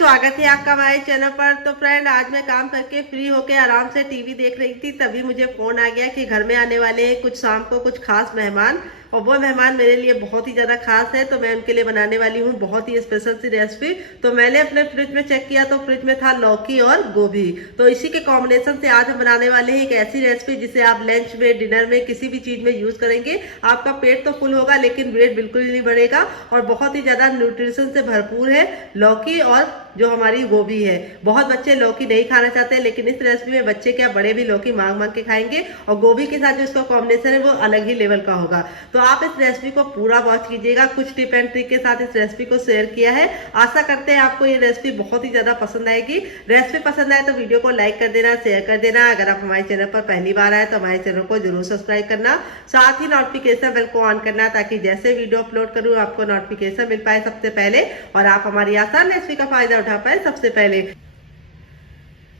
स्वागत है आपका हमारे चैनल पर। तो फ्रेंड, आज मैं काम करके फ्री होके आराम से टीवी देख रही थी, तभी मुझे फोन आ गया कि घर में आने वाले हैं कुछ शाम को कुछ खास मेहमान, और वो मेहमान मेरे लिए बहुत ही ज्यादा खास है। तो मैं उनके लिए बनाने वाली हूँ बहुत ही स्पेशल सी रेसिपी। तो मैंने अपने फ्रिज में चेक किया तो फ्रिज में था लौकी और गोभी। तो इसी के कॉम्बिनेशन से आज हम बनाने वाले हैं एक ऐसी रेसिपी जिसे आप लंच में, डिनर में, किसी भी चीज में यूज करेंगे। आपका पेट तो फुल होगा लेकिन वेट बिल्कुल ही नहीं बढ़ेगा, और बहुत ही ज्यादा न्यूट्रिशन से भरपूर है लौकी और जो हमारी गोभी है। बहुत बच्चे लौकी नहीं खाना चाहते हैं, लेकिन इस रेसिपी में बच्चे क्या बड़े भी लौकी मांग मांग के खाएंगे, और गोभी के साथ जो इसका कॉम्बिनेशन है वो अलग ही लेवल का होगा। तो आप इस रेसिपी को पूरा वॉच कीजिएगा, कुछ टिप एंड ट्रिक के साथ इस रेसिपी को शेयर किया है। आशा करते हैं आपको ये रेसिपी बहुत ही ज्यादा पसंद आएगी। रेसिपी पसंद आए तो वीडियो को लाइक कर देना, शेयर कर देना। अगर आप हमारे चैनल पर पहली बार आए तो हमारे चैनल को जरूर सब्सक्राइब करना, साथ ही नोटिफिकेशन बेल को ऑन करना, ताकि जैसे वीडियो अपलोड करूँ आपको नोटिफिकेशन मिल पाए सबसे पहले, और आप हमारी आसान रेसिपी का फायदा उठा पाए सबसे पहले।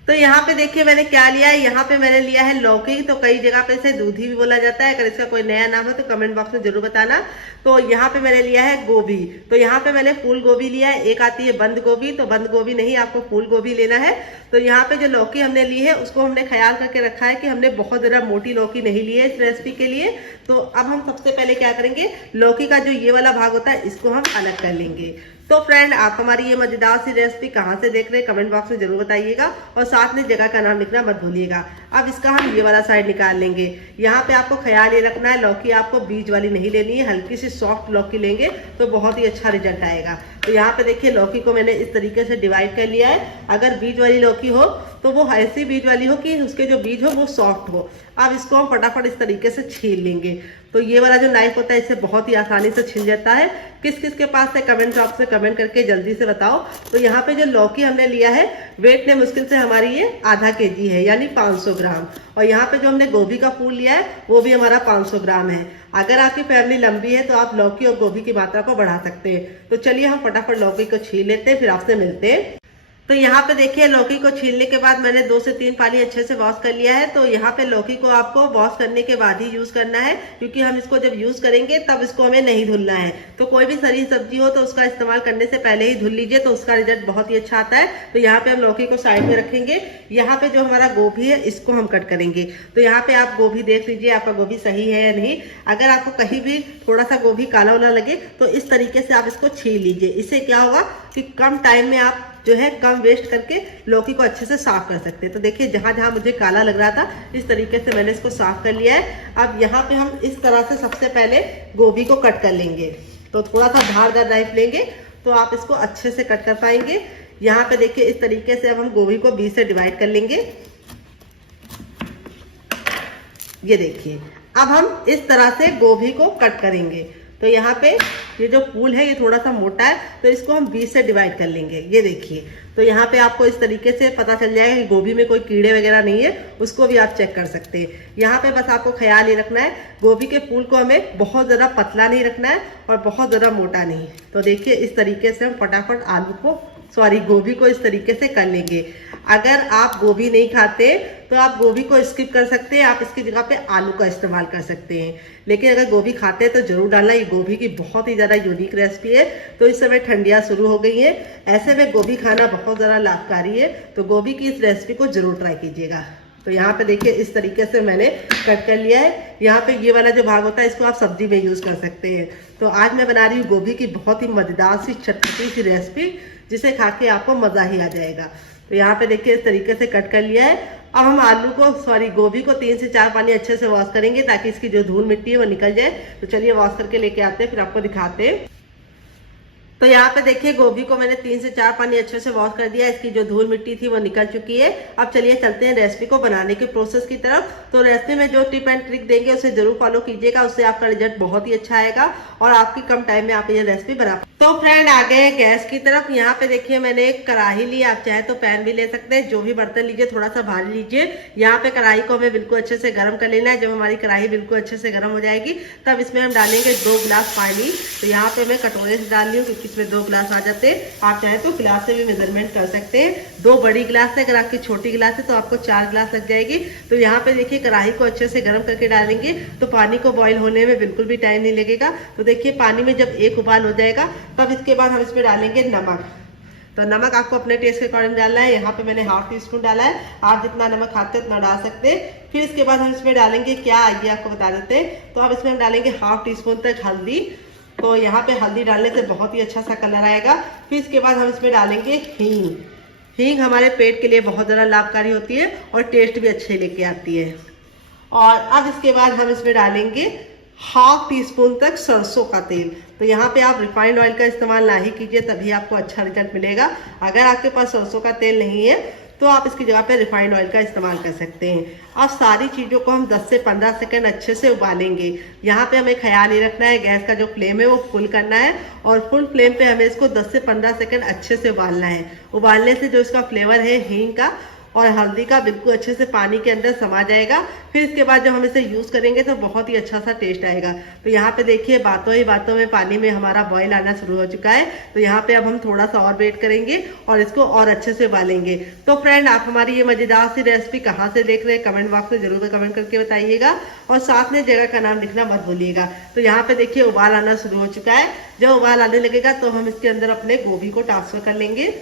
तो यहाँ पे देखिए मैंने क्या लिया है। यहाँ पे मैंने लिया है लौकी, तो कई जगह पे इसे दूधी भी बोला जाता है। अगर इसका कोई नया नाम है तो कमेंट बॉक्स में जरूर बताना। तो यहाँ पे मैंने लिया है गोभी, तो यहाँ पे मैंने फूल गोभी लिया है। एक आती है बंद गोभी, तो बंद गोभी नहीं, आपको फूल गोभी लेना है। तो यहाँ पे जो लौकी हमने ली है उसको हमने ख्याल करके रखा है कि हमने बहुत ज्यादा मोटी लौकी नहीं ली है इस रेसिपी के लिए। तो अब हम सबसे पहले क्या करेंगे, लौकी का जो ये वाला भाग होता है इसको हम अलग कर लेंगे। तो फ्रेंड, आप हमारी ये मजेदार सी रेसिपी कहाँ से देख रहे हैं कमेंट बॉक्स में जरूर बताइएगा, और साथ में जगह का नाम लिखना मत भूलिएगा। अब इसका हम ये वाला साइड निकाल लेंगे। यहाँ पे आपको ख्याल ये रखना है लौकी आपको बीज वाली नहीं लेनी है, हल्की सी सॉफ्ट लौकी लेंगे तो बहुत ही अच्छा रिजल्ट आएगा। तो यहाँ पे देखिए लौकी को मैंने इस तरीके से डिवाइड कर लिया है। अगर बीज वाली लौकी हो तो वो ऐसी बीज वाली हो कि उसके जो बीज हो वो सॉफ्ट हो। अब इसको हम फटाफट इस तरीके से छील लेंगे। तो ये वाला जो नाइफ होता है इससे बहुत ही आसानी से छिल जाता है। किस किस के पास है कमेंट बॉक्स में कमेंट करके जल्दी से बताओ। तो यहाँ पे जो लौकी हमने लिया है वेट ने मुश्किल से हमारी ये आधा केजी है, यानी 500 ग्राम। और यहाँ पे जो हमने गोभी का फूल लिया है वो भी हमारा 500 ग्राम है। अगर आपकी फैमिली लंबी है तो आप लौकी और गोभी की मात्रा को बढ़ा सकते हैं। तो चलिए हम फटाफट लौकी को छील लेते हैं, फिर आपसे मिलते हैं। तो यहाँ पे देखिए लौकी को छीलने के बाद मैंने 2 से 3 पानी अच्छे से वॉश कर लिया है। तो यहाँ पे लौकी को आपको वॉश करने के बाद ही यूज करना है, क्योंकि हम इसको जब यूज करेंगे तब इसको हमें नहीं धुलना है। तो कोई भी सरी सब्जी हो तो उसका इस्तेमाल करने से पहले ही धुल लीजिए, तो उसका रिजल्ट बहुत ही अच्छा आता है। तो यहाँ पे हम लौकी को साइड में रखेंगे। यहाँ पे जो हमारा गोभी है इसको हम कट करेंगे। तो यहाँ पे आप गोभी देख लीजिए आपका गोभी सही है या नहीं। अगर आपको कहीं भी थोड़ा सा गोभी काला वाला लगे तो इस तरीके से आप इसको छील लीजिए। इससे क्या होगा कि कम टाइम में आप जो है कम वेस्ट करके लौकी को अच्छे से साफ कर सकते हैं। तो देखिए जहां जहां मुझे काला लग रहा था इस तरीके से मैंने इसको साफ कर लिया है। अब यहाँ पे हम इस तरह से सबसे पहले गोभी को कट कर लेंगे। तो थोड़ा सा धारदार नाइफ लेंगे तो आप इसको अच्छे से कट कर पाएंगे। यहाँ पे देखिए इस तरीके से अब हम गोभी को बीच से डिवाइड कर लेंगे। ये देखिए अब हम इस तरह से गोभी को कट करेंगे। तो यहाँ पे ये जो फूल है ये थोड़ा सा मोटा है, तो इसको हम बीच से डिवाइड कर लेंगे। ये देखिए, तो यहाँ पे आपको इस तरीके से पता चल जाएगा कि गोभी में कोई कीड़े वगैरह नहीं है, उसको भी आप चेक कर सकते हैं। यहाँ पे बस आपको ख्याल ये रखना है गोभी के फूल को हमें बहुत ज़्यादा पतला नहीं रखना है और बहुत ज़्यादा मोटा नहीं। तो देखिए इस तरीके से हम फटाफट गोभी को इस तरीके से कर लेंगे। अगर आप गोभी नहीं खाते तो आप गोभी को स्किप कर सकते हैं, आप इसकी जगह पे आलू का इस्तेमाल कर सकते हैं। लेकिन अगर गोभी खाते हैं तो जरूर डालना, ये गोभी की बहुत ही ज़्यादा यूनिक रेसिपी है। तो इस समय ठंडियाँ शुरू हो गई हैं, ऐसे में गोभी खाना बहुत ज़्यादा लाभकारी है। तो गोभी की इस रेसिपी को जरूर ट्राई कीजिएगा। तो यहाँ पे देखिए इस तरीके से मैंने कट कर लिया है। यहाँ पे ये वाला जो भाग होता है इसको आप सब्जी में यूज़ कर सकते हैं। तो आज मैं बना रही हूँ गोभी की बहुत ही मजेदार सी चटपटी सी रेसिपी, जिसे खा के आपको मज़ा ही आ जाएगा। तो यहाँ पे देखिए इस तरीके से कट कर लिया है। अब हम गोभी को 3 से 4 पानी अच्छे से वॉश करेंगे, ताकि इसकी जो धूल मिट्टी है वो निकल जाए। तो चलिए वॉश करके लेके आते हैं, फिर आपको दिखाते हैं। तो यहाँ पे देखिए गोभी को मैंने 3 से 4 पानी अच्छे से वॉश कर दिया। इसकी जो धूल मिट्टी थी वो निकल चुकी है। अब चलिए चलते हैं रेसिपी को बनाने के प्रोसेस की तरफ। तो रेसिपी में जो टिप एंड ट्रिक देंगे उसे जरूर फॉलो कीजिएगा, उससे आपका रिजल्ट बहुत ही अच्छा आएगा और आपकी कम टाइम में आप ये रेसिपी बना। तो फ्रेंड आ गए गैस की तरफ। यहाँ पे देखिए मैंने एक कढ़ाई ली, आप चाहे तो पैन भी ले सकते हैं। जो भी बर्तन लीजिए थोड़ा सा भारी लीजिए। यहाँ पे कढ़ाई को हमें बिल्कुल अच्छे से गर्म कर लेना है। जब हमारी कढ़ाई बिल्कुल अच्छे से गर्म हो जाएगी तब इसमें हम डालेंगे 2 गिलास पानी। तो यहाँ पे मैं कटोरे से डाल रही हूँ क्योंकि इसमें 2 गिलास आ जाते हैं। आप चाहे तो गिलास से भी मेजरमेंट कर सकते हैं। 2 बड़ी गिलास है, अगर आपकी छोटी गिलास है तो आपको 4 गिलास लग जाएगी। तो यहाँ पे देखिए कढ़ाई को अच्छे से गर्म करके डालेंगे तो पानी को बॉईल होने में बिल्कुल भी टाइम नहीं लगेगा। तो देखिए पानी में जब एक उबाल हो जाएगा तब इसके बाद हम इसमें डालेंगे नमक। तो नमक आपको अपने टेस्ट के अकॉर्डिंग डालना है। यहाँ पे मैंने हाफ टी स्पून डाला है, आप जितना नमक खाते हैं उतना डाल सकते हैं। फिर इसके बाद हम इसमें डालेंगे क्या, आइए आपको बता देते हैं। तो अब इसमें हम डालेंगे हाफ टी स्पून तक हल्दी। तो यहाँ पे हल्दी डालने से बहुत ही अच्छा सा कलर आएगा। फिर इसके बाद हम इसमें डालेंगे हींग। हींग हमारे पेट के लिए बहुत ज़्यादा लाभकारी होती है और टेस्ट भी अच्छे लेके आती है। और अब इसके बाद हम इसमें डालेंगे हाफ टी स्पून तक सरसों का तेल। तो यहाँ पे आप रिफाइंड ऑयल का इस्तेमाल ना ही कीजिए, तभी आपको अच्छा रिजल्ट मिलेगा। अगर आपके पास सरसों का तेल नहीं है तो आप इसकी जगह पे रिफाइंड ऑयल का इस्तेमाल कर सकते हैं। अब सारी चीज़ों को हम 10 से 15 सेकंड अच्छे से उबालेंगे। यहाँ पे हमें ख्याल ये रखना है, गैस का जो फ्लेम है वो फुल करना है और फुल फ्लेम पे हमें इसको 10 से 15 सेकंड अच्छे से उबालना है। उबालने से जो इसका फ्लेवर है हींग का और हल्दी का बिल्कुल अच्छे से पानी के अंदर समा जाएगा। फिर इसके बाद जब हम इसे यूज़ करेंगे तो बहुत ही अच्छा सा टेस्ट आएगा। तो यहाँ पे देखिए बातों ही बातों में पानी में हमारा बॉईल आना शुरू हो चुका है। तो यहाँ पे अब हम थोड़ा सा और वेट करेंगे और इसको और अच्छे से उबालेंगे। तो फ्रेंड, आप हमारी ये मज़ेदार सी रेसिपी कहाँ से देख रहे हैं कमेंट बॉक्स में जरूर कमेंट करके बताइएगा और साथ में जगह का नाम लिखना मत भूलिएगा। तो यहाँ पे देखिए उबाल आना शुरू हो चुका है। जब उबाल आने लगेगा तो हम इसके अंदर अपने गोभी को ट्रांसफर कर लेंगे।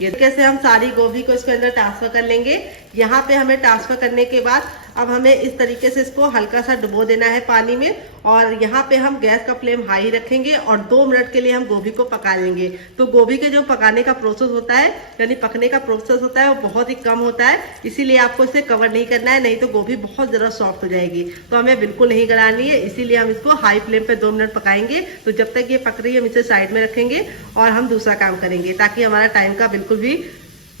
ये कैसे हम सारी गोभी को इसके अंदर ट्रांसफर कर लेंगे। यहाँ पे हमें ट्रांसफर करने के बाद अब हमें इस तरीके से इसको हल्का सा डुबो देना है पानी में और यहाँ पे हम गैस का फ्लेम हाई रखेंगे और 2 मिनट के लिए हम गोभी को पका लेंगे। तो गोभी के जो पकाने का प्रोसेस होता है यानी पकने का प्रोसेस होता है वो बहुत ही कम होता है, इसीलिए आपको इसे कवर नहीं करना है, नहीं तो गोभी बहुत ज़्यादा सॉफ्ट हो जाएगी। तो हमें बिल्कुल नहीं गलानी है, इसीलिए हम इसको हाई फ्लेम पे 2 मिनट पकाएंगे। तो जब तक ये पक रही है हम इसे साइड में रखेंगे और हम दूसरा काम करेंगे ताकि हमारा टाइम का बिल्कुल भी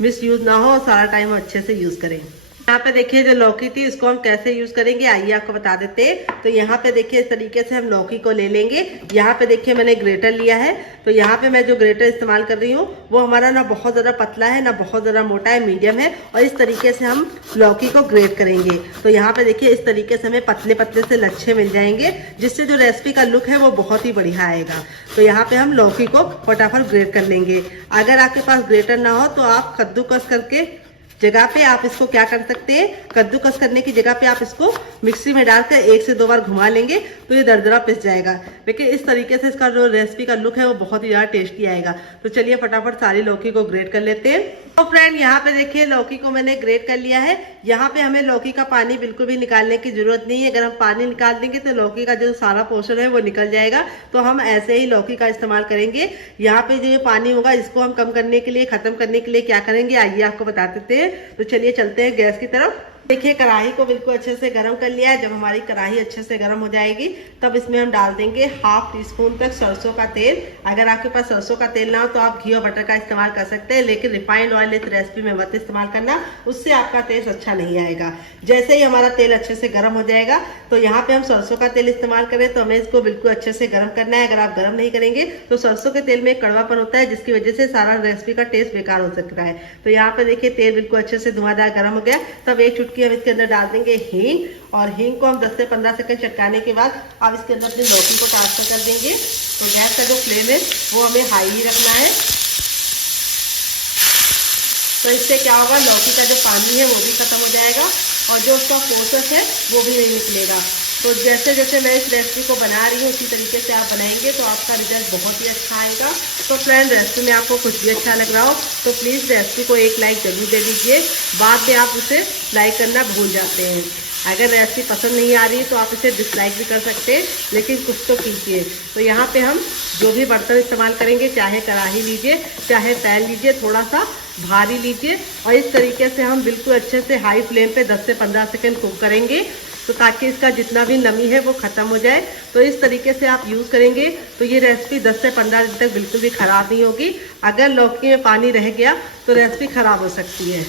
मिस यूज ना हो और सारा टाइम अच्छे से यूज करें। यहाँ पे देखिए जो लौकी थी इसको हम कैसे यूज करेंगे आइए आपको बता देते हैं। तो यहाँ पे देखिए इस तरीके से हम लौकी को ले लेंगे। यहाँ पे देखिए मैंने ग्रेटर लिया है। तो यहाँ पे मैं जो ग्रेटर इस्तेमाल कर रही हूँ वो हमारा ना बहुत ज़्यादा पतला है ना बहुत ज़्यादा मोटा है, मीडियम है और इस तरीके से हम लौकी को ग्रेट करेंगे। तो यहाँ पे देखिए इस तरीके से हमें पतले पतले से लच्छे मिल जाएंगे जिससे जो रेसिपी का लुक है वो बहुत ही बढ़िया आएगा। तो यहाँ पे हम लौकी को फटाफट ग्रेट कर लेंगे। अगर आपके पास ग्रेटर ना हो तो आप कद्दूकस करके जगह पे आप इसको क्या कर सकते हैं, कद्दूकस करने की जगह पे आप इसको मिक्सी में डालकर 1 से 2 बार घुमा लेंगे तो ये दरदरा पिस जाएगा। लेकिन इस तरीके से इसका जो रेसिपी का लुक है वो बहुत ही ज़्यादा टेस्टी आएगा। तो चलिए फटाफट सारी लौकी को ग्रेट कर लेते हैं। तो फ्रेंड यहाँ पे देखिए लौकी को मैंने ग्रेट कर लिया है। यहाँ पे हमें लौकी का पानी बिल्कुल भी निकालने की जरूरत नहीं है। अगर हम पानी निकाल देंगे तो लौकी का जो सारा पोर्शन है वो निकल जाएगा। तो हम ऐसे ही लौकी का इस्तेमाल करेंगे। यहाँ पे जो ये पानी होगा इसको हम कम करने के लिए, खत्म करने के लिए क्या करेंगे आइए आपको बता देते हैं। तो चलिए चलते हैं गैस की तरफ। देखिए कढ़ाई को बिल्कुल अच्छे से गर्म कर लिया है। जब हमारी कढ़ाई अच्छे से गर्म हो जाएगी तब इसमें हम डाल देंगे हाफ टी स्पून तक सरसों का तेल। अगर आपके पास सरसों का तेल ना हो तो आप घी और बटर का इस्तेमाल कर सकते हैं, लेकिन रिफाइंड ऑयल इस रेसिपी में मत इस्तेमाल करना, उससे आपका टेस्ट अच्छा नहीं आएगा। जैसे ही हमारा तेल अच्छे से गर्म हो जाएगा तो यहाँ पे हम सरसों का तेल इस्तेमाल करें तो हमें इसको बिल्कुल अच्छे से गर्म करना है। अगर आप गर्म नहीं करेंगे तो सरसों के तेल में एक कड़वापन होता है जिसकी वजह से सारा रेसिपी का टेस्ट बेकार हो सकता है। तो यहाँ पे देखिए तेल बिल्कुल अच्छे से धुआंधार गर्म हो गया। तब एक चुटकी हम इसके अंदर डाल देंगे हींग और हींग को हम 10 से 15 सेकंड चटकाने के बाद अब इसके अंदर अपनी लौकी को ट्रांसफर कर देंगे। तो गैस का जो फ्लेम है वो हमें हाई ही रखना है। तो इससे क्या होगा, लौकी का जो पानी है वो भी खत्म हो जाएगा और जो उसका प्रोसेस है वो भी नहीं निकलेगा। तो जैसे जैसे मैं इस रेसिपी को बना रही हूँ उसी तरीके से आप बनाएंगे तो आपका रिजल्ट बहुत ही अच्छा आएगा। तो फ्रेंड रेसिपी में आपको कुछ भी अच्छा लग रहा हो तो प्लीज़ रेसिपी को एक लाइक जरूर दे दीजिए। बाद में आप उसे लाइक करना भूल जाते हैं। अगर रेसिपी पसंद नहीं आ रही तो आप इसे डिसलाइक भी कर सकते हैं, लेकिन कुछ तो कीजिए। तो यहाँ पे हम जो भी बर्तन इस्तेमाल करेंगे, चाहे कढ़ाई लीजिए चाहे पैन लीजिए, थोड़ा सा भारी लीजिए और इस तरीके से हम बिल्कुल अच्छे से हाई फ्लेम पे 10 से 15 सेकंड कुक करेंगे तो ताकि इसका जितना भी नमी है वो ख़त्म हो जाए। तो इस तरीके से आप यूज़ करेंगे तो ये रेसिपी 10 से 15 दिन तक बिल्कुल भी ख़राब नहीं होगी। अगर लौकी में पानी रह गया तो रेसिपी ख़राब हो सकती है।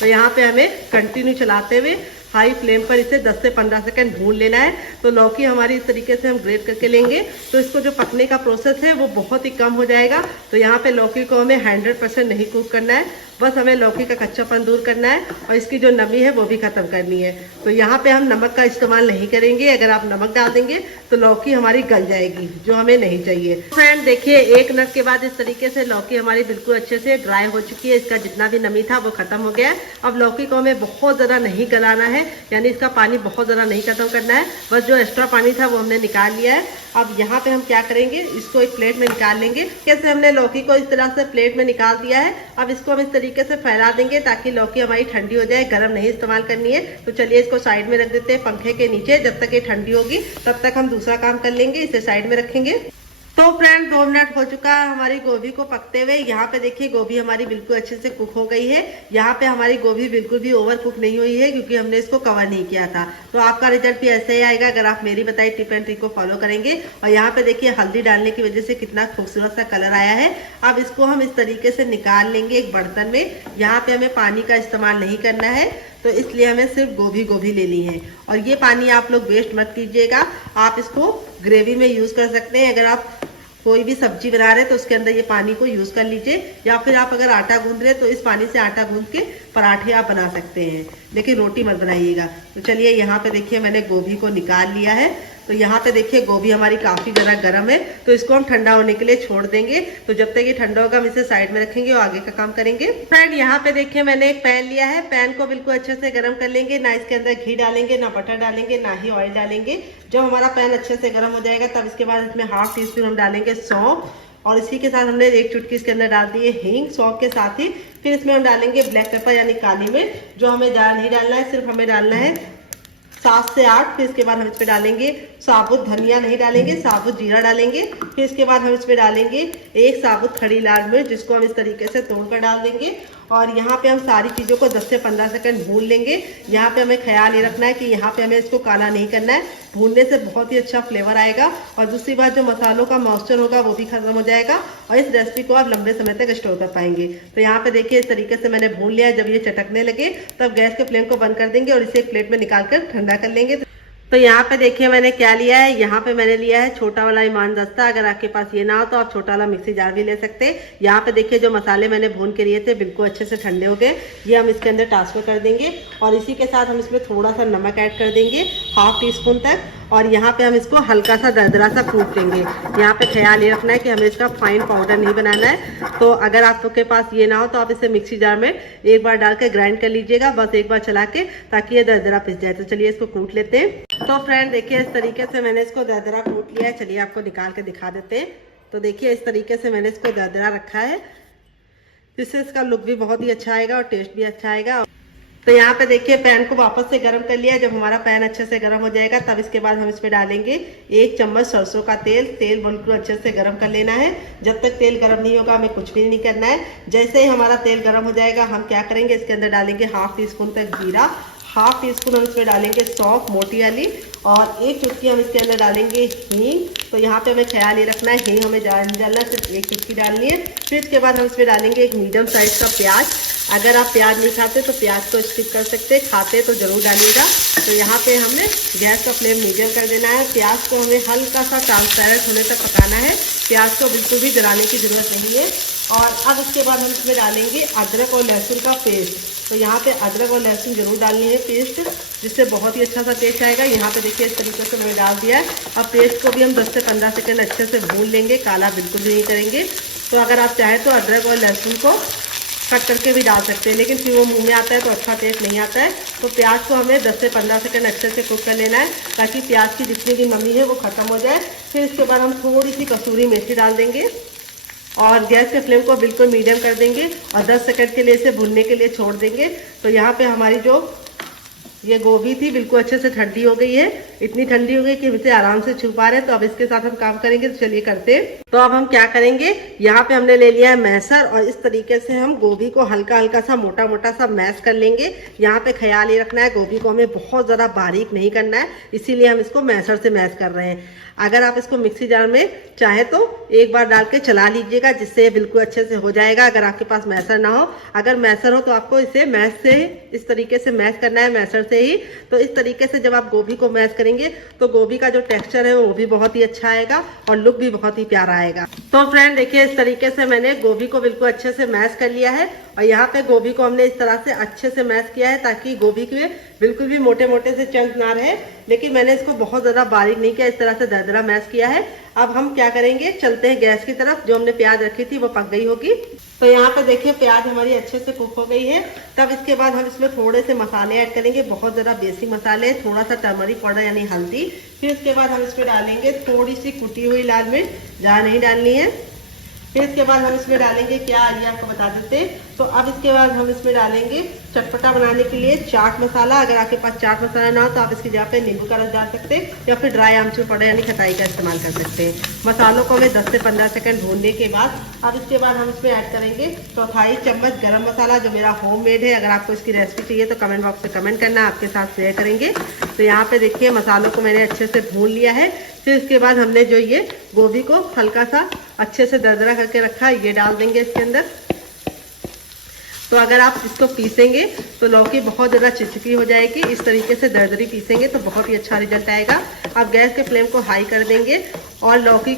तो यहाँ पे हमें कंटिन्यू चलाते हुए हाई फ्लेम पर इसे 10 से 15 सेकंड भून लेना है। तो लौकी हमारी इस तरीके से हम ग्रेट करके लेंगे तो इसको जो पकने का प्रोसेस है वो बहुत ही कम हो जाएगा। तो यहाँ पे लौकी को हमें 100% नहीं कुक करना है, बस हमें लौकी का कच्चापन दूर करना है और इसकी जो नमी है वो भी खत्म करनी है। तो यहाँ पे हम नमक का इस्तेमाल नहीं करेंगे। अगर आप नमक डाल देंगे तो लौकी हमारी गल जाएगी, जो हमें नहीं चाहिए। फ्रेंड देखिए 1 मिनट के बाद इस तरीके से लौकी हमारी बिल्कुल अच्छे से ड्राई हो चुकी है। इसका जितना भी नमी था वो खत्म हो गया है। अब लौकी को हमें बहुत ज़्यादा नहीं गलाना है, यानी इसका पानी बहुत ज़्यादा नहीं खत्म करना है, बस जो एक्स्ट्रा पानी था वो हमने निकाल लिया है। अब यहाँ पे हम क्या करेंगे, इसको एक प्लेट में निकाल लेंगे। कैसे हमने लौकी को इस तरह से प्लेट में निकाल दिया है। अब इसको हम इस तरीके से फैला देंगे ताकि लौकी हमारी ठंडी हो जाए, गर्म नहीं इस्तेमाल करनी है। तो चलिए इसको साइड में रख देते हैं पंखे के नीचे, जब तक ये ठंडी होगी तब तक हम दूसरा काम कर लेंगे, इसे साइड में रखेंगे। तो फ्रेंड 2 मिनट हो चुका है हमारी गोभी को पकते हुए। यहाँ पे देखिए गोभी हमारी बिल्कुल अच्छे से कुक हो गई है। यहाँ पे हमारी गोभी बिल्कुल भी ओवर कुक नहीं हुई है क्योंकि हमने इसको कवर नहीं किया था। तो आपका रिजल्ट भी ऐसे ही आएगा अगर आप मेरी बताई टिप एंड ट्रिक को फॉलो करेंगे। और यहाँ पे देखिए हल्दी डालने की वजह से कितना खूबसूरत सा कलर आया है। अब इसको हम इस तरीके से निकाल लेंगे एक बर्तन में। यहाँ पे हमें पानी का इस्तेमाल नहीं करना है, तो इसलिए हमें सिर्फ गोभी लेनी है। और ये पानी आप लोग वेस्ट मत कीजिएगा, आप इसको ग्रेवी में यूज कर सकते हैं। अगर आप कोई भी सब्जी बना रहे हैं तो उसके अंदर ये पानी को यूज कर लीजिए, या फिर आप अगर आटा गूंद रहे हैं तो इस पानी से आटा गूंद के पराठे आप बना सकते हैं, लेकिन रोटी मत बनाइएगा। तो चलिए यहाँ पे देखिए मैंने गोभी को निकाल लिया है। तो यहाँ पे देखिए गोभी हमारी काफी ज़्यादा गर्म है, तो इसको हम ठंडा होने के लिए छोड़ देंगे। तो जब तक ये ठंडा होगा हम इसे साइड में रखेंगे और आगे का काम करेंगे। फ्रेंड यहाँ पे देखिए मैंने एक पैन लिया है, पैन को बिल्कुल अच्छे से गर्म कर लेंगे। ना इसके अंदर घी डालेंगे, ना बटर डालेंगे, ना ही ऑयल डालेंगे। जब हमारा पैन अच्छे से गर्म हो जाएगा तब इसके बाद इसमें 1/2 टीस्पून हम डालेंगे सौंफ, और इसी के साथ हमने 1 चुटकी इसके अंदर डाल दी है हींग सौंफ के साथ ही। फिर इसमें हम डालेंगे ब्लैक पेपर यानी काली मिर्च, जो हमें ज़्यादा नहीं डालना है, सिर्फ हमें डालना है 7 से 8। फिर इसके बाद हम इसमें डालेंगे साबुत धनिया, नहीं डालेंगे, साबुत जीरा डालेंगे। फिर इसके बाद हम इसमें डालेंगे 1 साबुत खड़ी लाल मिर्च, जिसको हम इस तरीके से तोड़कर डाल देंगे। और यहाँ पे हम सारी चीज़ों को 10 से 15 सेकंड भून लेंगे। यहाँ पे हमें ख्याल ये रखना है कि यहाँ पे हमें इसको काला नहीं करना है, भूनने से बहुत ही अच्छा फ्लेवर आएगा। और दूसरी बात, जो मसालों का मॉइस्चर होगा वो भी खत्म हो जाएगा और इस रेसिपी को आप लंबे समय तक स्टोर कर पाएंगे। तो यहाँ पे देखिए इस तरीके से मैंने भून लिया है। जब ये चटकने लगे तब गैस के फ्लेम को बंद कर देंगे और इसे एक प्लेट में निकाल कर ठंडा कर लेंगे। तो यहाँ पे देखिए मैंने क्या लिया है, यहाँ पे मैंने लिया है छोटा वाला ईमान दस्ता। अगर आपके पास ये ना हो तो आप छोटा वाला मिक्सी जार भी ले सकते हैं। यहाँ पे देखिए जो मसाले मैंने भून के लिए थे बिल्कुल अच्छे से ठंडे हो गए, ये हम इसके अंदर ट्रांसफर कर देंगे। और इसी के साथ हम इसमें थोड़ा सा नमक ऐड कर देंगे, 1/2 टीस्पून तक। और यहाँ पे हम इसको हल्का सा दरदरा सा कूट लेंगे। यहाँ पे ख्याल ये रखना है कि हमें इसका फाइन पाउडर नहीं बनाना है। तो अगर आपके पास ये ना हो तो आप इसे मिक्सी जार में एक बार डाल के ग्राइंड कर लीजिएगा, बस एक बार चला के, ताकि ये दरदरा पिस जाए। तो चलिए इसको कूट लेते हैं। तो फ्रेंड देखिए इस तरीके से मैंने इसको दरदरा कूट लिया है। चलिए आपको निकाल के दिखा देते हैं। तो देखिए इस तरीके से मैंने इसको दरदरा रखा है, जिससे इसका लुक भी बहुत ही अच्छा आएगा और टेस्ट भी अच्छा आएगा। तो यहाँ पे देखिए पैन को वापस से गर्म कर लिया। जब हमारा पैन अच्छे से गर्म हो जाएगा तब इसके बाद हम इसमें डालेंगे 1 चम्मच सरसों का तेल। तेल बिल्कुल अच्छे से गर्म कर लेना है। जब तक तेल गर्म नहीं होगा हमें कुछ भी नहीं करना है। जैसे ही हमारा तेल गर्म हो जाएगा हम क्या करेंगे, इसके अंदर डालेंगे 1/2 टीस्पून तक जीरा, 1/2 टीस्पून हम इसमें डालेंगे सौंफ मोटी वाली, और 1 चुटकी हम इसके अंदर डालेंगे हींग। तो यहाँ पे हमें ख्याल ये रखना है हींग हमें ज़्यादा नहीं डालना है, सिर्फ 1 चुटकी डालनी है। फिर इसके बाद हम इसमें डालेंगे एक मीडियम साइज का प्याज। अगर आप प्याज नहीं खाते तो प्याज को स्किप कर सकते, खाते तो जरूर डालिएगा। तो यहाँ पे हमने गैस का फ्लेम मीडियम कर देना है। प्याज को हमें हल्का सा ट्रांसपेरेंट होने तक पकाना है, प्याज को बिल्कुल भी जलाने की जरूरत नहीं है। और अब इसके बाद हम इसमें डालेंगे अदरक और लहसुन का पेस्ट। तो यहाँ पे अदरक और लहसुन जरूर डालनी है पेस्ट, जिससे बहुत ही अच्छा सा टेस्ट आएगा। यहाँ पे देखिए इस तरीके से मैंने डाल दिया है। अब पेस्ट को भी हम 10 से 15 सेकंड अच्छे से भून लेंगे, काला बिल्कुल भी नहीं करेंगे। तो अगर आप चाहें तो अदरक और लहसुन को कट करके भी डाल सकते हैं, लेकिन फिर वो मुंह में आता है तो अच्छा टेस्ट नहीं आता है। तो प्याज को हमें 10 से 15 सेकंड अच्छे से कुक कर लेना है, ताकि प्याज की जितनी भी नमी है वो खत्म हो जाए। फिर इसके बाद हम थोड़ी सी कसूरी मेथी डाल देंगे और गैस के फ्लेम को बिल्कुल मीडियम कर देंगे और 10 सेकंड के लिए इसे भुनने के लिए छोड़ देंगे। तो यहाँ पे हमारी जो ये गोभी थी बिल्कुल अच्छे से ठंडी हो गई है, इतनी ठंडी हो गई कि हम इसे आराम से छू पा रहे हैं। तो अब इसके साथ हम काम करेंगे, तो चलिए करते हैं। तो अब हम क्या करेंगे, यहाँ पे हमने ले लिया है मैसर और इस तरीके से हम गोभी को हल्का हल्का सा मोटा मोटा सा मैश कर लेंगे। यहाँ पे ख्याल ये रखना है गोभी को हमें बहुत ज़्यादा बारीक नहीं करना है, इसीलिए हम इसको मैसर से मैश कर रहे हैं। अगर आप इसको मिक्सी जार में चाहे तो एक बार डाल के चला लीजिएगा, जिससे बिल्कुल अच्छे से हो जाएगा। अगर आपके पास मैसर ना हो, अगर मैसर हो तो आपको इसे मैश से इस तरीके से मैश करना है, मैसर से ही। तो इस तरीके से जब आप गोभी को मैश करेंगे तो गोभी का जो टेक्सचर है वो भी बहुत ही अच्छा आएगा और लुक भी बहुत ही प्यारा आएगा। तो फ्रेंड देखिए इस तरीके से मैंने गोभी को बिल्कुल अच्छे से मैश कर लिया है और यहाँ पे गोभी को हमने इस तरह से अच्छे से मैश किया है ताकि गोभी के बिल्कुल भी मोटे मोटे से चंक ना रहे, लेकिन मैंने इसको बहुत ज़्यादा बारीक नहीं किया, इस तरह से दरदरा मैश किया है। अब हम क्या करेंगे, चलते हैं गैस की तरफ। जो हमने प्याज रखी थी वो पक गई होगी। तो यहाँ पे देखिए प्याज हमारी अच्छे से कुक हो गई है। तब इसके बाद हम इसमें थोड़े से मसाले ऐड करेंगे, बहुत ज़्यादा बेसिक मसाले, थोड़ा सा टर्मरिक पाउडर यानी हल्दी। फिर इसके बाद हम इसमें डालेंगे थोड़ी सी कुटी हुई लाल मिर्च, ज़्यादा नहीं डालनी है। फिर इसके बाद हम इसमें डालेंगे क्या, आइए आपको बता देते हैं। तो अब इसके बाद हम इसमें डालेंगे चटपटा बनाने के लिए चाट मसाला। अगर आपके पास चाट मसाला ना हो तो आप इसकी जगह पे नींबू का रस डाल सकते हैं या फिर ड्राई आमचूर पाउडर यानी खटाई का इस्तेमाल कर सकते हैं। मसालों को हमें 10 से 15 सेकंड भूनने के बाद अब इसके बाद हम इसमें ऐड करेंगे चौथाई चम्मच गरम मसाला, जो मेरा होममेड है। अगर आपको इसकी रेसिपी चाहिए तो कमेंट बॉक्स में कमेंट करना, आपके साथ शेयर करेंगे। तो यहाँ पे देखिए मसालों को मैंने अच्छे से भून लिया है। फिर इसके बाद हमने जो ये गोभी को हल्का सा अच्छे से दरदरा करके रखा है, ये डाल देंगे इसके अंदर। तो अगर आप इसको पीसेंगे तो लौकी बहुत ज़्यादा चिपचिपी हो जाएगी, इस तरीके से दरदरी पीसेंगे तो बहुत ही अच्छा रिजल्ट आएगा। अब गैस के फ्लेम को हाई कर देंगे और लौकी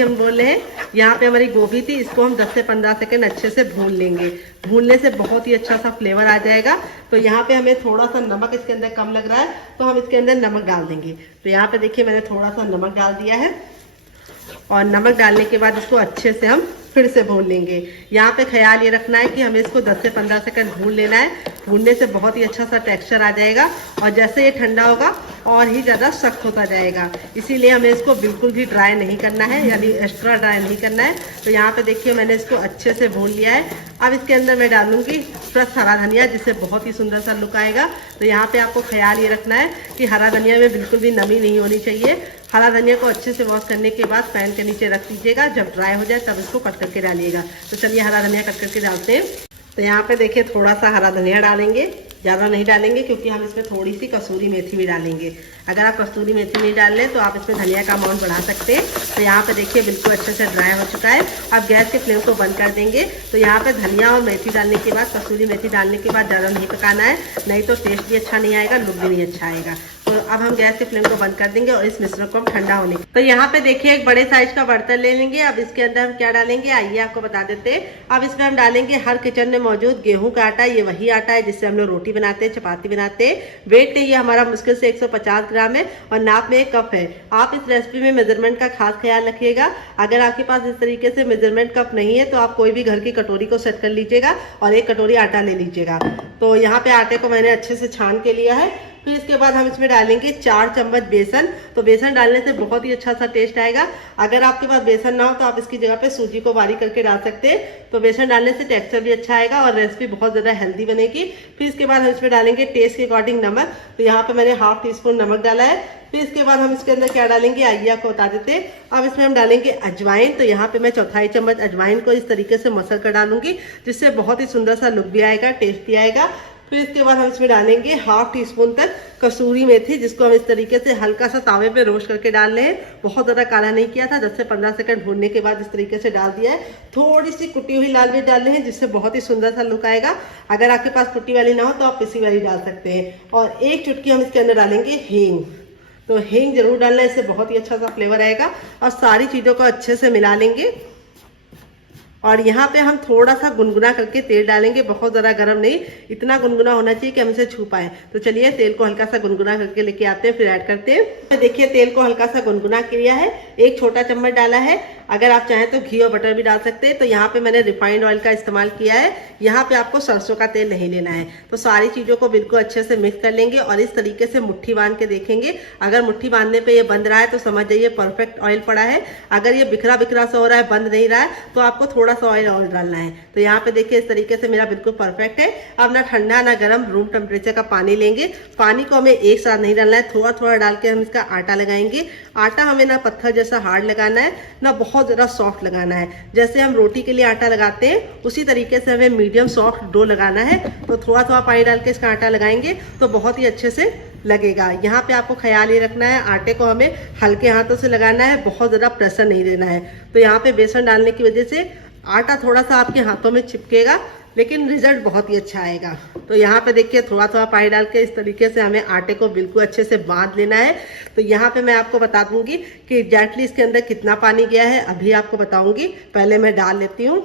हम बोल रहे हैं, यहाँ पे हमारी गोभी थी, इसको हम 10 से 15 सेकंड अच्छे से भून लेंगे। भूनने से बहुत ही अच्छा सा फ्लेवर आ जाएगा। तो यहाँ पे हमें थोड़ा सा नमक इसके अंदर कम लग रहा है तो हम इसके अंदर नमक डाल देंगे। तो यहाँ पे देखिए मैंने थोड़ा सा नमक डाल दिया है और नमक डालने के बाद इसको अच्छे से हम फिर से भून लेंगे। यहाँ पे ख्याल ये रखना है कि हमें इसको 10 से 15 सेकंड भून लेना है। भूनने से बहुत ही अच्छा सा टेक्सचर आ जाएगा और जैसे ये ठंडा होगा और ही ज़्यादा सख्त होता जाएगा, इसीलिए हमें इसको बिल्कुल भी ड्राई नहीं करना है, यानी एक्स्ट्रा ड्राई नहीं करना है। तो यहाँ पे देखिए मैंने इसको अच्छे से भून लिया है। अब इसके अंदर मैं डालूंगी फ्रेश हरा धनिया, जिससे बहुत ही सुंदर सा लुक आएगा। तो यहाँ पे आपको ख्याल ये रखना है कि हरा धनिया में बिल्कुल भी नमी नहीं होनी चाहिए। हरा धनिया को अच्छे से वॉश करने के बाद पैन के नीचे रख दीजिएगा, जब ड्राई हो जाए तब इसको कट करके डालिएगा। तो चलिए हरा धनिया कट करके डालते हैं। तो यहाँ पे देखिए थोड़ा सा हरा धनिया डालेंगे, ज़्यादा नहीं डालेंगे क्योंकि हम इसमें थोड़ी सी कसूरी मेथी भी डालेंगे। अगर आप कसूरी मेथी नहीं डाल लें तो आप इसमें धनिया का अमाउंट बढ़ा सकते हैं। तो यहाँ पे देखिए बिल्कुल अच्छे से ड्राई हो चुका है। अब गैस के फ्लेम को बंद कर देंगे। तो यहाँ पे धनिया और मेथी डालने के बाद, कसूरी मेथी डालने के बाद ज़्यादा नहीं पकाना है, नहीं तो टेस्ट भी अच्छा नहीं आएगा, लुक भी नहीं अच्छा आएगा। तो अब हम गैस के फ्लेम को बंद कर देंगे और इस मिश्रण को हम ठंडा होने। तो यहाँ पे देखिए एक बड़े साइज का बर्तन ले लेंगे। अब इसके अंदर हम क्या डालेंगे, आइए आपको बता देते हैं। अब इसमें हम डालेंगे हर किचन में मौजूद गेहूं का आटा। ये वही आटा है जिससे हम लोग रोटी बनाते हैं, चपाती बनाते हैं। वेट ये हमारा मुश्किल से 150 ग्राम है और नाप में 1 कप है। आप इस रेसिपी में मेजरमेंट का खास ख्याल रखिएगा। अगर आपके पास इस तरीके से मेजरमेंट कप नहीं है तो आप कोई भी घर की कटोरी को सेट कर लीजिएगा और 1 कटोरी आटा ले लीजिएगा। तो यहाँ पे आटे को मैंने अच्छे से छान के लिया है। फिर इसके बाद हम इसमें डालेंगे 4 चम्मच बेसन। तो बेसन डालने से बहुत ही अच्छा सा टेस्ट आएगा। अगर आपके पास बेसन ना हो तो आप इसकी जगह पे सूजी को बारीक करके डाल सकते हैं। तो बेसन डालने से टेक्सचर भी अच्छा आएगा और रेसिपी बहुत ज़्यादा हेल्दी बनेगी। फिर इसके बाद हम इसमें डालेंगे टेस्ट के अकॉर्डिंग नमक। तो यहाँ पे मैंने ½ टीस्पून नमक डाला है। फिर इसके बाद हम इसके अंदर क्या डालेंगे, आइए आपको बता देते हैं। अब इसमें हम डालेंगे अजवाइन। तो यहाँ पे मैं चौथाई चम्मच अजवाइन को इस तरीके से मसल कर डालूंगी, जिससे बहुत ही सुंदर सा लुक भी आएगा, टेस्ट भी आएगा। फिर इसके बाद हम इसमें डालेंगे ½ टीस्पून तक कसूरी मेथी, जिसको हम इस तरीके से हल्का सा तावे पे रोस्ट करके डाल रहे हैं। बहुत ज़्यादा काला नहीं किया था, 10 से 15 सेकंड भूनने के बाद इस तरीके से डाल दिया है। थोड़ी सी कुटी हुई लाल मिर्च डाल रहे हैं, जिससे बहुत ही सुंदर सा लुक आएगा। अगर आपके पास कुटी वाली ना हो तो आप पिसी वाली डाल सकते हैं। और 1 चुटकी हम इसके अंदर डालेंगे हींग। तो हींग जरूर डालना, इससे बहुत ही अच्छा सा फ्लेवर आएगा। और सारी चीज़ों को अच्छे से मिला लेंगे। और यहाँ पे हम थोड़ा सा गुनगुना करके तेल डालेंगे, बहुत ज़्यादा गर्म नहीं, इतना गुनगुना होना चाहिए कि हम इसे छू पाए। तो चलिए तेल को हल्का सा गुनगुना करके लेके आते हैं, फिर ऐड करते हैं। तो देखिए तेल को हल्का सा गुनगुना किया है, 1 छोटा चम्मच डाला है। अगर आप चाहें तो घी और बटर भी डाल सकते हैं। तो यहाँ पे मैंने रिफाइंड ऑयल का इस्तेमाल किया है। यहाँ पे आपको सरसों का तेल नहीं लेना है। तो सारी चीज़ों को बिल्कुल अच्छे से मिक्स कर लेंगे और इस तरीके से मुट्ठी बांध के देखेंगे। अगर मुट्ठी बांधने पे ये बंद रहा है तो समझ जाइए परफेक्ट ऑयल पड़ा है। अगर ये बिखरा बिखरा सा हो रहा है, बंद नहीं रहा है, तो आपको थोड़ा सा ऑयल और डालना है। तो यहाँ पे देखिए इस तरीके से मेरा बिल्कुल परफेक्ट है। अब ना ठंडा ना गर्म, रूम टेम्परेचर का पानी लेंगे। पानी को हमें एक साथ नहीं डालना है, थोड़ा थोड़ा डाल के हम इसका आटा लगाएंगे। आटा हमें ना पत्थर जैसा हार्ड लगाना है, ना बहुत ज़्यादा सॉफ्ट लगाना है। जैसे हम रोटी के लिए आटा लगाते हैं उसी तरीके से हमें मीडियम सॉफ्ट डो लगाना है। तो थोड़ा थोड़ा पानी डाल के इसका आटा लगाएंगे तो बहुत ही अच्छे से लगेगा। यहाँ पे आपको ख्याल ये रखना है, आटे को हमें हल्के हाथों से लगाना है, बहुत ज़्यादा प्रेशर नहीं देना है। तो यहाँ पे बेसन डालने की वजह से आटा थोड़ा सा आपके हाथों में चिपकेगा, लेकिन रिजल्ट बहुत ही अच्छा आएगा। तो यहाँ पे देखिए थोड़ा थोड़ा पानी डाल के इस तरीके से हमें आटे को बिल्कुल अच्छे से बांध लेना है। तो यहाँ पे मैं आपको बता दूंगी कि एग्जैक्टली इसके अंदर कितना पानी गया है, अभी आपको बताऊंगी। पहले मैं डाल लेती हूँ।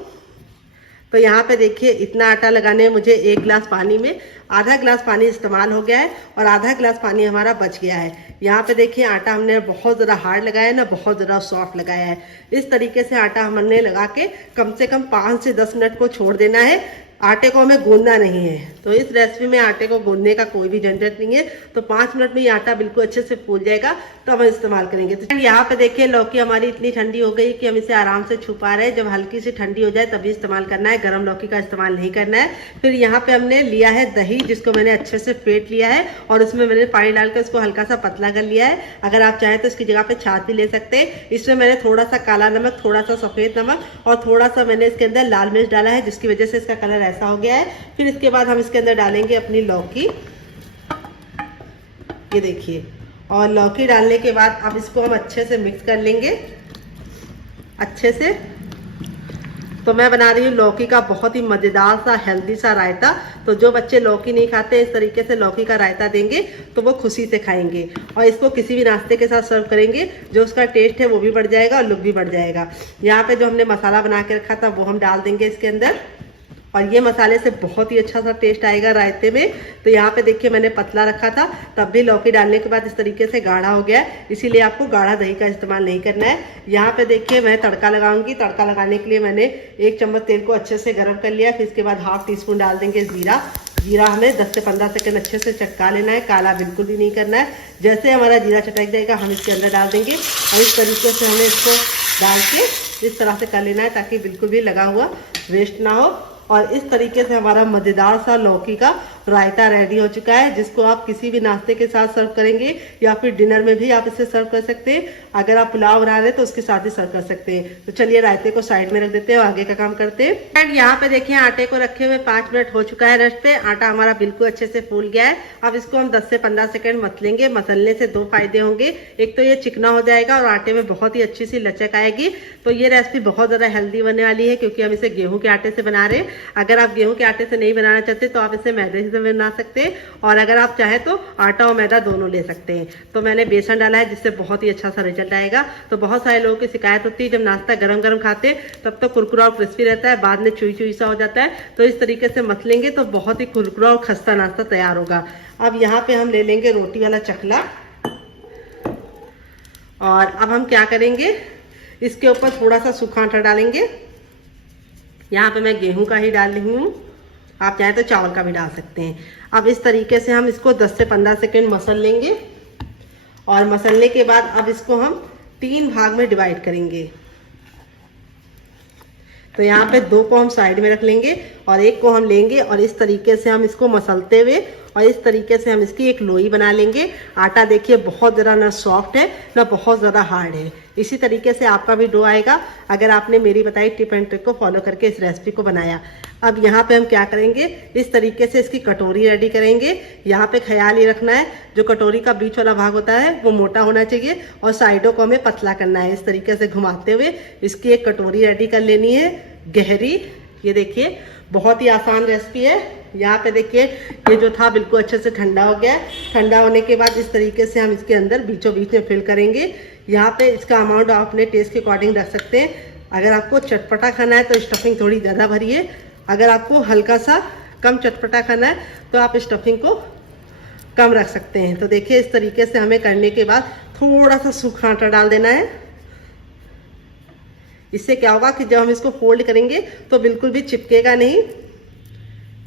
तो यहाँ पे देखिए इतना आटा लगाने में मुझे 1 गिलास पानी में आधा गिलास पानी इस्तेमाल हो गया है और आधा गिलास पानी हमारा बच गया है। यहाँ पे देखिए आटा हमने बहुत ज़्यादा हार्ड लगाया है ना बहुत ज़्यादा सॉफ्ट लगाया है। इस तरीके से आटा हमने लगा के कम से कम 5 से 10 मिनट को छोड़ देना है। आटे को हमें गूंदना नहीं है। तो इस रेसिपी में आटे को गूंदने का कोई भी झंझट नहीं है। तो 5 मिनट में ये आटा बिल्कुल अच्छे से फूल जाएगा तो हम इस्तेमाल करेंगे। तो यहाँ पे देखिए लौकी हमारी इतनी ठंडी हो गई कि हम इसे आराम से छू पा रहे हैं। जब हल्की सी ठंडी हो जाए तभी इस्तेमाल करना है, गर्म लौकी का इस्तेमाल नहीं करना है। फिर यहाँ पे हमने लिया है दही, जिसको मैंने अच्छे से फेंट लिया है और उसमें मैंने पानी डालकर उसको हल्का सा पतला कर लिया है। अगर आप चाहें तो इसकी जगह पे छाछ भी ले सकते हैं। इसमें मैंने थोड़ा सा काला नमक, थोड़ा सा सफेद नमक और थोड़ा सा मैंने इसके अंदर लाल मिर्च डाला है, जिसकी वजह से इसका कलर ऐसा हो गया है। फिर इसके बाद हम इसके अंदर डालेंगे अपनी लौकी, ये देखिए। और लौकी डालने के बाद अब इसको हम अच्छे से मिक्स कर लेंगे अच्छे से। तो मैं बना रही हूँ लौकी का बहुत ही मज़ेदार सा हेल्दी सा रायता। तो जो बच्चे लौकी नहीं खाते इस तरीके से लौकी का रायता देंगे तो वो खुशी से खाएंगे और इसको किसी भी नाश्ते के साथ सर्व करेंगे, जो उसका टेस्ट है वो भी बढ़ जाएगा और लुक भी बढ़ जाएगा। यहाँ पे जो हमने मसाला बना के रखा था वो हम डाल देंगे इसके अंदर और ये मसाले से बहुत ही अच्छा सा टेस्ट आएगा रायते में। तो यहाँ पे देखिए मैंने पतला रखा था, तब भी लौकी डालने के बाद इस तरीके से गाढ़ा हो गया है, इसीलिए आपको गाढ़ा दही का इस्तेमाल नहीं करना है। यहाँ पे देखिए मैं तड़का लगाऊंगी। तड़का लगाने के लिए मैंने 1 चम्मच तेल को अच्छे से गर्म कर लिया। फिर इसके बाद ½ टीस्पून डाल देंगे जीरा। जीरा हमें 10 से 15 सेकंड अच्छे से चटका लेना है, काला बिल्कुल भी नहीं करना है। जैसे हमारा जीरा चटक जाएगा हम इसके अंदर डाल देंगे और इस तरीके से हमें इसको डाल के इस तरह से कर लेना है ताकि बिल्कुल भी लगा हुआ वेस्ट ना हो। और इस तरीके से हमारा मज़ेदार सा लौकी का रायता रेडी हो चुका है, जिसको आप किसी भी नाश्ते के साथ सर्व करेंगे या फिर डिनर में भी आप इसे सर्व कर सकते हैं। अगर आप पुलाव बना रहे हैं तो उसके साथ भी सर्व कर सकते हैं। तो चलिए रायते को साइड में रख देते हैं और आगे का काम करते हैं। एंड यहाँ पे देखिए आटे को रखे हुए 5 मिनट हो चुका है रेस्ट पे। आटा हमारा बिल्कुल अच्छे से फूल गया है। अब इसको हम 10 से 15 सेकंड मसलेंगे। मसलने से 2 फायदे होंगे, एक तो ये चिकना हो जाएगा और आटे में बहुत ही अच्छी सी लचक आएगी। तो ये रेसिपी बहुत ज़्यादा हेल्दी बनने वाली है क्योंकि हम इसे गेहूँ के आटे से बना रहे हैं। अगर आप गेहूं के आटे से नहीं बनाना चाहते तो आप इसे मैदे से बना सकते हैं और अगर आप चाहें तो आटा और मैदा दोनों ले सकते हैं। तो मैंने बेसन डाला है जिससे बहुत ही अच्छा सा रिजल्ट आएगा। तो बहुत सारे लोगों की शिकायत होती है जब नाश्ता गरम गरम खाते हैं तब तो कुरकुरा और क्रिस्पी रहता है, बाद में चुई चुई सा हो जाता है। तो इस तरीके से मसलेंगे तो बहुत ही कुरकुरा और खस्ता नाश्ता तैयार होगा। अब यहाँ पे हम ले लेंगे रोटी वाला चकला और अब हम क्या करेंगे, इसके ऊपर थोड़ा सा सूखा आटा डालेंगे। यहाँ पे मैं गेहूं का ही डाल रही हूँ, आप चाहे तो चावल का भी डाल सकते हैं। अब इस तरीके से हम इसको 10 से 15 सेकंड मसल लेंगे और मसलने के बाद अब इसको हम 3 भाग में डिवाइड करेंगे। तो यहाँ पे 2 को हम साइड में रख लेंगे और 1 को हम लेंगे और इस तरीके से हम इसको मसलते हुए और इस तरीके से हम इसकी एक लोई बना लेंगे। आटा देखिए बहुत ज़्यादा ना सॉफ्ट है ना बहुत ज़्यादा हार्ड है। इसी तरीके से आपका भी डो आएगा अगर आपने मेरी बताई टिप एंड ट्रिक को फॉलो करके इस रेसिपी को बनाया। अब यहाँ पे हम क्या करेंगे, इस तरीके से इसकी कटोरी रेडी करेंगे। यहाँ पे ख्याल ये रखना है जो कटोरी का बीच वाला भाग होता है वो मोटा होना चाहिए और साइडों को हमें पतला करना है। इस तरीके से घुमाते हुए इसकी एक कटोरी रेडी कर लेनी है गहरी। ये देखिए बहुत ही आसान रेसिपी है। यहाँ पे देखिए ये जो था बिल्कुल अच्छे से ठंडा हो गया है। ठंडा होने के बाद इस तरीके से हम इसके अंदर बीचों बीच में फिल करेंगे। यहाँ पे इसका अमाउंट आप अपने टेस्ट के अकॉर्डिंग रख सकते हैं। अगर आपको चटपटा खाना है तो स्टफिंग थोड़ी ज़्यादा भरिए, अगर आपको हल्का सा कम चटपटा खाना है तो आप स्टफिंग को कम रख सकते हैं। तो देखिए इस तरीके से हमें करने के बाद थोड़ा सा सूखा आटा डाल देना है। इससे क्या होगा कि जब हम इसको फोल्ड करेंगे तो बिल्कुल भी चिपकेगा नहीं।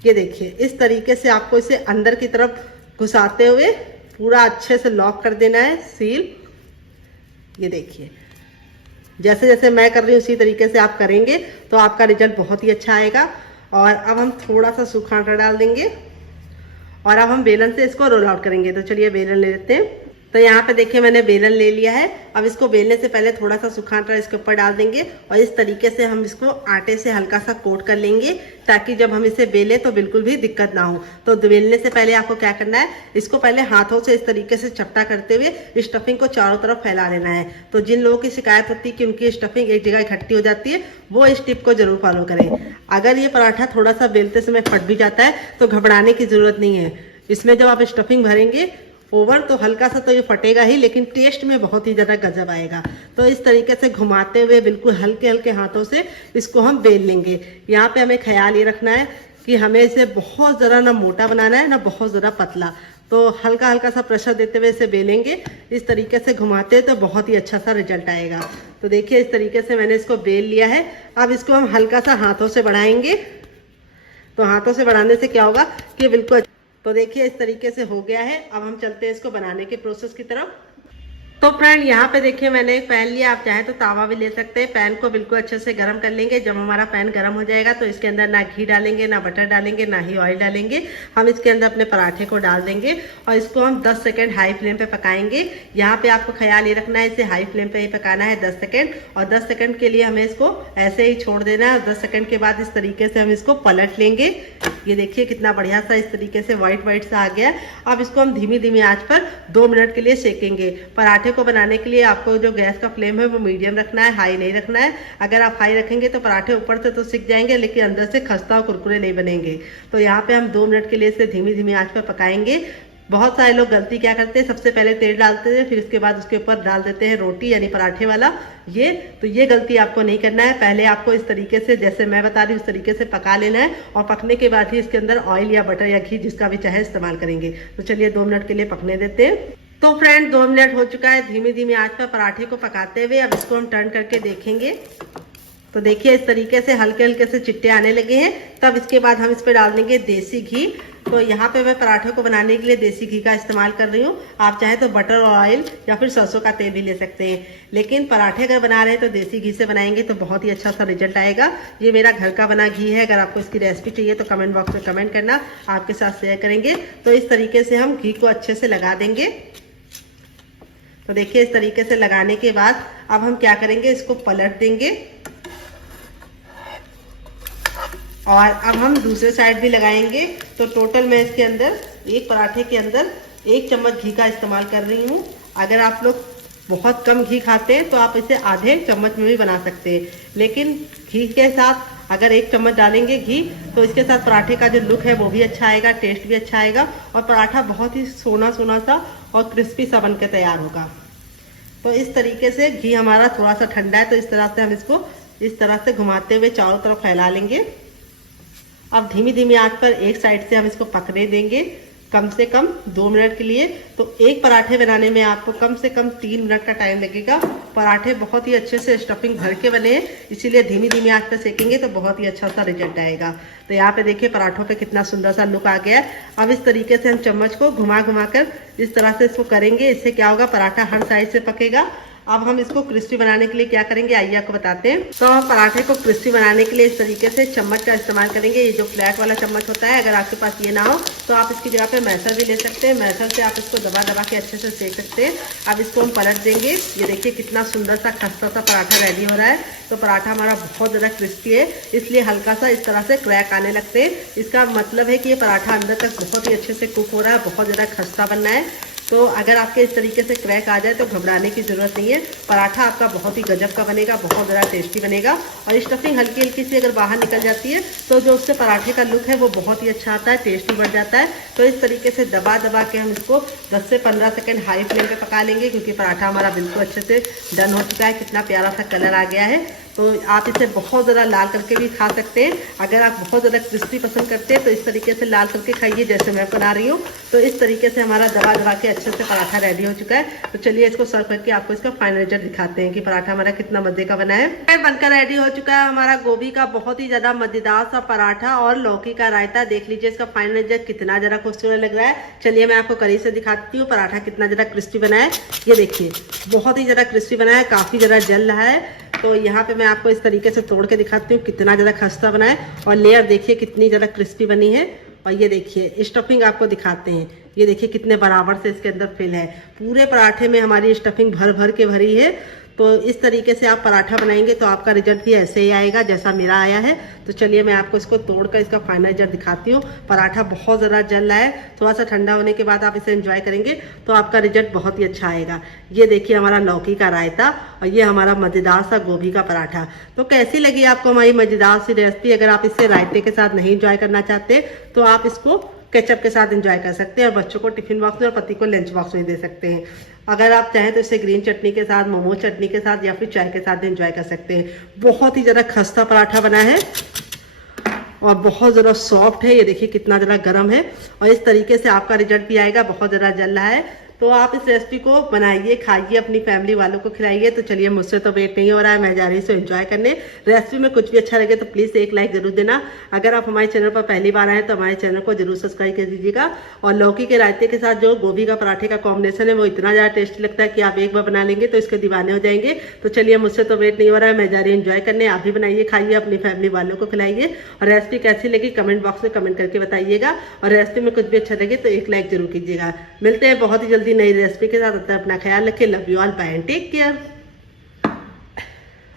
ये देखिए इस तरीके से आपको इसे अंदर की तरफ घुसाते हुए पूरा अच्छे से लॉक कर देना है सील। ये देखिए जैसे जैसे मैं कर रही हूँ उसी तरीके से आप करेंगे तो आपका रिजल्ट बहुत ही अच्छा आएगा। और अब हम थोड़ा सा सूखा आटा डाल देंगे और अब हम बेलन से इसको रोल आउट करेंगे। तो चलिए बेलन ले लेते हैं। तो यहाँ पे देखिए मैंने बेलन ले लिया है। अब इसको बेलने से पहले थोड़ा सा सूखा आटा इसके ऊपर डाल देंगे और इस तरीके से हम इसको आटे से हल्का सा कोट कर लेंगे ताकि जब हम इसे बेलें तो बिल्कुल भी दिक्कत ना हो। तो बेलने से पहले आपको क्या करना है, इसको पहले हाथों से इस तरीके से चपटा करते हुए स्टफिंग को चारों तरफ फैला लेना है। तो जिन लोगों की शिकायत होती है कि उनकी स्टफिंग एक जगह इकट्ठी हो जाती है वो इस टिप को जरूर फॉलो करें। अगर ये पराठा थोड़ा सा बेलते समय फट भी जाता है तो घबराने की जरूरत नहीं है। इसमें जब आप स्टफिंग भरेंगे ओवर तो हल्का सा तो ये फटेगा ही, लेकिन टेस्ट में बहुत ही ज़्यादा गजब आएगा। तो इस तरीके से घुमाते हुए बिल्कुल हल्के हल्के हाथों से इसको हम बेल लेंगे। यहाँ पे हमें ख्याल ये रखना है कि हमें इसे बहुत ज़्यादा ना मोटा बनाना है ना बहुत ज़्यादा पतला, तो हल्का हल्का सा प्रेशर देते हुए इसे बेलेंगे। इस तरीके से घुमाते हैं तो बहुत ही अच्छा सा रिजल्ट आएगा। तो देखिए इस तरीके से मैंने इसको बेल लिया है। अब इसको हम हल्का सा हाथों से बढ़ाएंगे। तो हाथों से बढ़ाने से क्या होगा कि बिल्कुल, तो देखिए इस तरीके से हो गया है। अब हम चलते हैं इसको बनाने के प्रोसेस की तरफ। तो फ्रेंड यहाँ पे देखिए मैंने एक पैन लिया, आप चाहे तो तावा भी ले सकते हैं। पैन को बिल्कुल अच्छे से गर्म कर लेंगे। जब हमारा पैन गर्म हो जाएगा तो इसके अंदर ना घी डालेंगे, ना बटर डालेंगे, ना ही ऑयल डालेंगे। हम इसके अंदर अपने पराठे को डाल देंगे और इसको हम 10 सेकेंड हाई फ्लेम पे पकाएंगे। यहाँ पे आपको ख्याल ये रखना है, इसे हाई फ्लेम पे ही पकाना है 10 सेकेंड। और 10 सेकेंड के लिए हमें इसको ऐसे ही छोड़ देना है। 10 सेकेंड के बाद इस तरीके से हम इसको पलट लेंगे। ये देखिए कितना बढ़िया सा इस तरीके से व्हाइट व्हाइट सा आ गया। अब इसको हम धीमी धीमी आंच पर 2 मिनट के लिए सेकेंगे। पराठे को बनाने के लिए आपको जो गैस का फ्लेम है वो मीडियम रखना है, हाई नहीं रखना है। अगर आप हाई रखेंगे तो पराठे ऊपर से तो सिक जाएंगे, लेकिन अंदर से खस्ता और कुरकुरे नहीं बनेंगे। तो यहाँ पे हम 2 मिनट के लिए इसे धीमी धीमी आंच पर पकाएंगे। बहुत सारे लोग गलती क्या करते हैं, सबसे पहले तेल डालते हैं, फिर उसके बाद उसके ऊपर डाल देते हैं रोटी यानी पराठे वाला। ये गलती आपको नहीं करना है। पहले आपको इस तरीके से जैसे मैं बता रही हूँ उस तरीके से पका लेना है और पकने के बाद ही इसके अंदर ऑयल या बटर या घी जिसका भी चाहे इस्तेमाल करेंगे। तो चलिए 2 मिनट के लिए पकने देते हैं। तो फ्रेंड 2 मिनट हो चुका है धीमी धीमी आंच पर पराठे को पकाते हुए। अब इसको हम टर्न करके देखेंगे। तो देखिए इस तरीके से हल्के हल्के से चिट्टे आने लगे हैं। तब इसके बाद हम इस पर डाल देंगे देसी घी। तो यहाँ पे मैं पराठे को बनाने के लिए देसी घी का इस्तेमाल कर रही हूँ। आप चाहे तो बटर ऑयल या फिर सरसों का तेल भी ले सकते हैं, लेकिन पराठे अगर बना रहे हैं तो देसी घी से बनाएंगे तो बहुत ही अच्छा सा रिजल्ट आएगा। ये मेरा घर का बना घी है। अगर आपको इसकी रेसिपी चाहिए तो कमेंट बॉक्स में कमेंट करना, आपके साथ शेयर करेंगे। तो इस तरीके से हम घी को अच्छे से लगा देंगे। तो देखिए इस तरीके से लगाने के बाद अब हम क्या करेंगे, इसको पलट देंगे और अब हम दूसरे साइड भी लगाएंगे। तो टोटल मैं इसके अंदर एक पराठे के अंदर 1 चम्मच घी का इस्तेमाल कर रही हूँ। अगर आप लोग बहुत कम घी खाते हैं तो आप इसे आधे चम्मच में भी बना सकते हैं, लेकिन घी के साथ अगर 1 चम्मच डालेंगे घी तो इसके साथ पराठे का जो लुक है वो भी अच्छा आएगा, टेस्ट भी अच्छा आएगा और पराठा बहुत ही सोना सोना सा और क्रिस्पी सा बनकर तैयार होगा। तो इस तरीके से घी हमारा थोड़ा सा ठंडा है, तो इस तरह से हम इसको इस तरह से घुमाते हुए चारों तरफ फैला लेंगे। अब धीमी धीमी आंच पर एक साइड से हम इसको पकने देंगे कम से कम 2 मिनट के लिए। तो एक पराठे बनाने में आपको कम से कम 3 मिनट का टाइम लगेगा। पराठे बहुत ही अच्छे से स्टफिंग भर के बने हैं, इसीलिए धीमी धीमी आंच पर सेकेंगे तो बहुत ही अच्छा सा रिजल्ट आएगा। तो यहाँ पे देखिए पराठों पे कितना सुंदर सा लुक आ गया है। अब इस तरीके से हम चम्मच को घुमा घुमा कर इस तरह से इसको करेंगे। इससे क्या होगा, पराठा हर साइड से पकेगा। अब हम इसको क्रिस्पी बनाने के लिए क्या करेंगे आइए आपको बताते हैं। तो हम पराठे को क्रिस्पी बनाने के लिए इस तरीके से चम्मच का इस्तेमाल करेंगे। ये जो फ्लैट वाला चम्मच होता है, अगर आपके पास ये ना हो तो आप इसकी जगह पे मैसर भी ले सकते हैं। मैसर से आप इसको दबा दबा के अच्छे से सेक सकते हैं। अब इसको हम पलट देंगे। ये देखिए कितना सुंदर सा खस्ता सा पराठा रेडी हो रहा है। तो पराठा हमारा बहुत ज़्यादा क्रिस्पी है, इसलिए हल्का सा इस तरह से क्रैक आने लगते हैं। इसका मतलब है कि ये पराठा अंदर तक बहुत ही अच्छे से कुक हो रहा है, बहुत ज़्यादा खस्ता बनना है। तो अगर आपके इस तरीके से क्रैक आ जाए तो घबराने की ज़रूरत नहीं है। पराठा आपका बहुत ही गजब का बनेगा, बहुत ज़्यादा टेस्टी बनेगा। और स्टफिंग हल्की हल्की सी अगर बाहर निकल जाती है तो जो उससे पराठे का लुक है वो बहुत ही अच्छा आता है, टेस्टी बढ़ जाता है। तो इस तरीके से दबा दबा के हम इसको 10 से 15 सेकेंड हाई फ्लेम पे पका लेंगे, क्योंकि पराठा हमारा बिल्कुल अच्छे से डन हो चुका है। कितना प्यारा सा कलर आ गया है। तो आप इसे बहुत ज़्यादा लाल करके भी खा सकते हैं। अगर आप बहुत ज़्यादा क्रिस्पी पसंद करते हैं तो इस तरीके से लाल करके खाइए जैसे मैं बना रही हूँ। तो इस तरीके से हमारा दबा दबा के अच्छे से पराठा रेडी हो चुका है। तो चलिए इसको सर्व करके आपको इसका फाइनल रिजल्ट दिखाते हैं कि पराठा हमारा कितना मजे का बना है। बनकर रेडी हो चुका है हमारा गोभी का बहुत ही ज़्यादा मजेदार सा पराठा और लौकी का रायता। देख लीजिए इसका फाइनल रिजल्ट कितना ज़्यादा खूबसूरत लग रहा है। चलिए मैं आपको करीब से दिखाती हूँ पराठा कितना ज़्यादा क्रिस्पी बना है। ये देखिए बहुत ही ज़्यादा क्रिस्पी बना है, काफ़ी ज़्यादा जल रहा है। तो यहाँ पे मैं आपको इस तरीके से तोड़ के दिखाती हूँ कितना ज़्यादा खस्ता बना है। और लेयर देखिए कितनी ज़्यादा क्रिस्पी बनी है। और ये देखिए स्टफिंग आपको दिखाते हैं, ये देखिए कितने बराबर से इसके अंदर फिल है। पूरे पराठे में हमारी स्टफिंग भर भर के भरी है। तो इस तरीके से आप पराठा बनाएंगे तो आपका रिजल्ट भी ऐसे ही आएगा जैसा मेरा आया है। तो चलिए मैं आपको इसको तोड़कर इसका फाइनल रिजल्ट दिखाती हूँ। पराठा बहुत ज़्यादा जल रहा है, थोड़ा सा ठंडा होने के बाद आप इसे एंजॉय करेंगे तो आपका रिजल्ट बहुत ही अच्छा आएगा। ये देखिए हमारा लौकी का रायता और ये हमारा मज़ेदार सा गोभी का पराठा। तो कैसी लगी आपको हमारी मज़ेदार सी रेसिपी? अगर आप इसे रायते के साथ नहीं एंजॉय करना चाहते तो आप इसको केचप के साथ एंजॉय कर सकते हैं और बच्चों को टिफिन बॉक्स में और पति को लंच बॉक्स में दे सकते हैं। अगर आप चाहें तो इसे ग्रीन चटनी के साथ, मोमो चटनी के साथ या फिर चाय के साथ एंजॉय कर सकते हैं। बहुत ही ज़्यादा खस्ता पराठा बना है और बहुत ज़्यादा सॉफ्ट है। ये देखिए कितना ज़्यादा गर्म है और इस तरीके से आपका रिजल्ट भी आएगा। बहुत ज़्यादा जल रहा है, तो आप इस रेसिपी को बनाइए, खाइए, अपनी फैमिली वालों को खिलाइए। तो चलिए, मुझसे तो वेट नहीं हो रहा है, मैं जा रही हूँ एंजॉय करने। रेसिपी में कुछ भी अच्छा लगे तो प्लीज़ एक लाइक जरूर देना। अगर आप हमारे चैनल पर पहली बार आए तो हमारे चैनल को जरूर सब्सक्राइब कर दीजिएगा। और लौकी के रायते के साथ जो गोभी का पराठे का कॉम्बिनेशन है वो इतना ज़्यादा टेस्टी लगता है कि आप एक बार बना लेंगे तो इसके दीवाने हो जाएंगे। तो चलिए, मुझसे तो वेट नहीं हो रहा है, मैं जा रही हूँ एंजॉय करने। आप भी बनाइए, खाइए, अपनी फैमिली वालों को खिलाइए। और रेसिपी कैसी लगी कमेंट बॉक्स में कमेंट करके बताइएगा। और रेसिपी में कुछ भी अच्छा लगे तो एक लाइक जरूर कीजिएगा। मिलते हैं बहुत ही जल्दी नई रेसिपी के साथ। अपना ख्याल रखिए। Love you all, bye and take care.